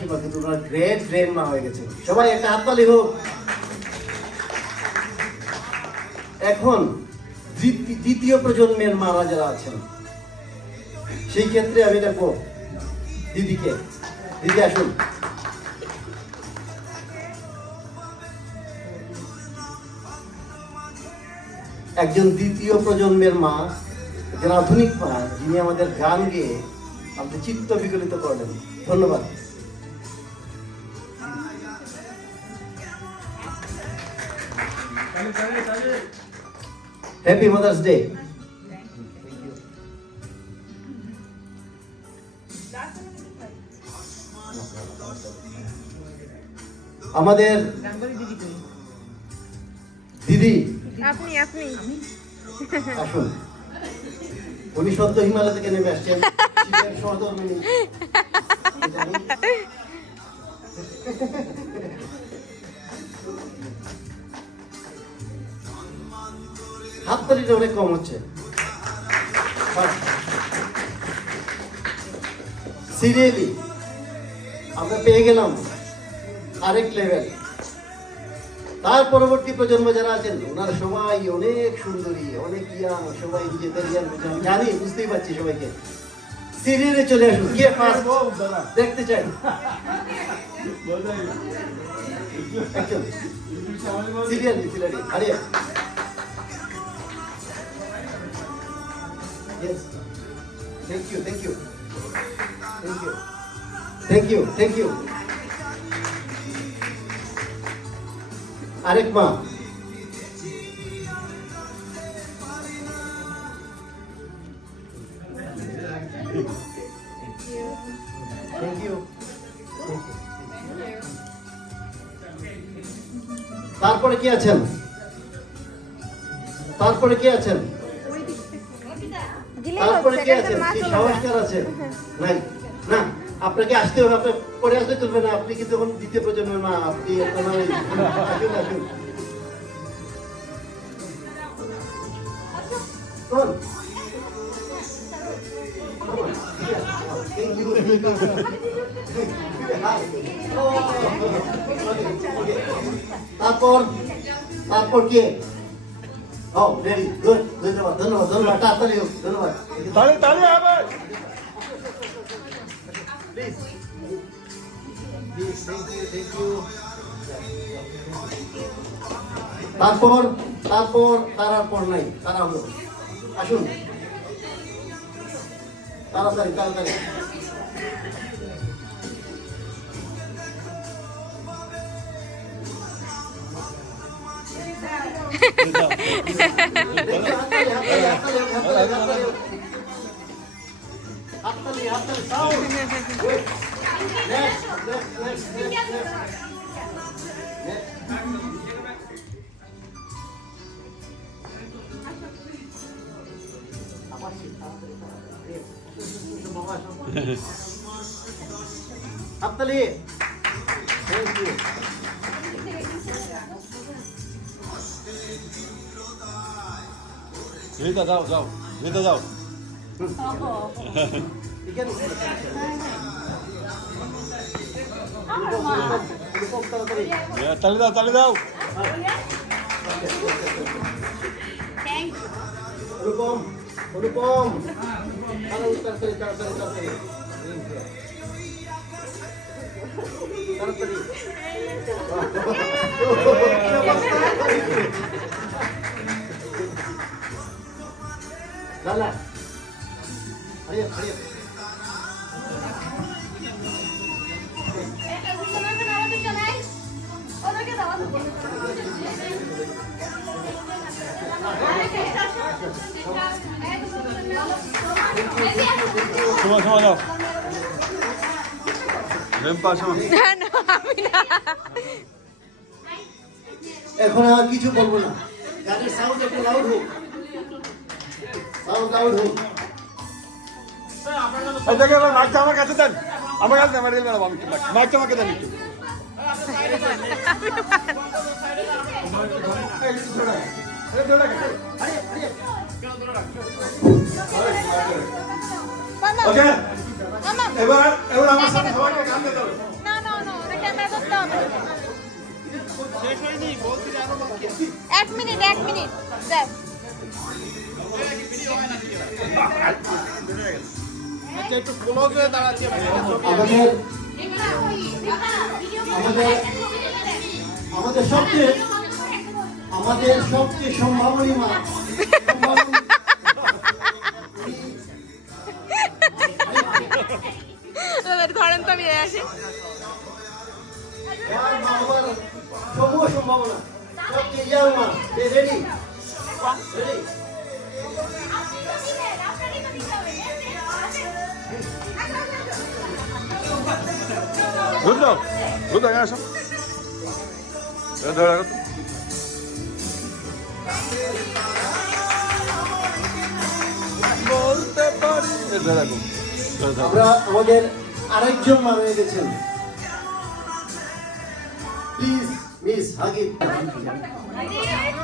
আশীর্বাদ great great মা হয়ে গেছে সবাই একটা হোক এখন দ্বিতীয় প্রজন্মের মারা যারা আছেন, সেই ক্ষেত্রে আমি দেখব, দিদিকে, দিদি আসুন। একজন দ্বিতীয় প্রজন্মের মা, একজন আধুনিক মা, যিনি আমাদের গান গেয়ে আমাদের চিত্ত বিকলিত করলেন। ধন্যবাদ। হ্যাপি মাদার্স ডে আমাদের দিদি। আপনি আপনি। আসুন। উনি সদ্য হিমালয় থেকে নেমে আসছেন। হাততালিটা অনেক কম হচ্ছে। সিরিয়ালি আমরা পেয়ে গেলাম আরেক লেভেল তার পরবর্তী প্রজন্ম যারা আছেন ওনারা সবাই অনেক সুন্দরী অনেক ইয়াং সবাই নিজেদের ইয়াং আমি জানি বুঝতেই পারছি সবাইকে। সিরিয়ালে চলে আসুন। কে ফার্স্ট দেখতে চাই। Serial serially. হারিয়া Yes. Thank you, thank you. Thank you. Thank you, thank you. আরেক মা তারপরে কি আছেন তারপরে কি আছেন তারপরে কি এটা কি সংস্কার আছে? নাই। না আপনাকে আসতে হবে আপনি পরে আসলে চলবে না। আপনি কিন্তু এখন দ্বিতীয় প্রজন্মের মা আপনি আসুন আসুন. তারপর তারপর কে? ও রেডি গুড ধন্যবাদ ধন্যবাদ ধন্যবাদ তাড়াতাড়ি হোক ধন্যবাদ। তালি তালি হবে। Please please thank you thank you তারপর তারপর তারার পর নাই তারা হলো। আসুন। তাড়াতাড়ি তাড়াতাড়ি। হাততালি, হাততালি, হাততালি, রিতা যাও যাও রিতা যাও এখানে অনুপম তাড়াতাড়ি এ, তালি দাও তালি দাও অনুপম অনুপম তাড়াতাড়ি তাড়াতাড়ি তাড়াতাড়ি তাড়াতাড়ি সময় সময় যাও রেম্পা সময় না না আমি না এখন আর কিছু বলব না। গানের সাউন্ড একটু লাউড হোক। সাউন্ড লাউড হোক। এবার মাইকটা আমার কাছে দেন। আমার কাছে আমার রেল ম্যাডাম আমি। মাইকটা আমাকে দেন একটু। ধরে রাখ। এই, ধরে রাখ। মামা ওকে। মামা এবার এবার আমার সাথে সবাইকে গান গাইতে হবে। না করতে হবে। এক মিনিট এক মিনিট দেখ। আমাদের আমাদের আমাদের সবচেয়ে আমাদের সবচেয়ে সম্ভাবনী মা। ধরেন তো আমি আসি। সমূহ সম্ভাবনা। সবচেয়ে ইয়ার মা রেডি? রেডি? আসো। এ ধরে রাখো তো। বলতে পারি। এ ধরে রাখো ধরে আমরা আমাদের আরেকজন মা রয়ে গেছেন। Please miss হাগিব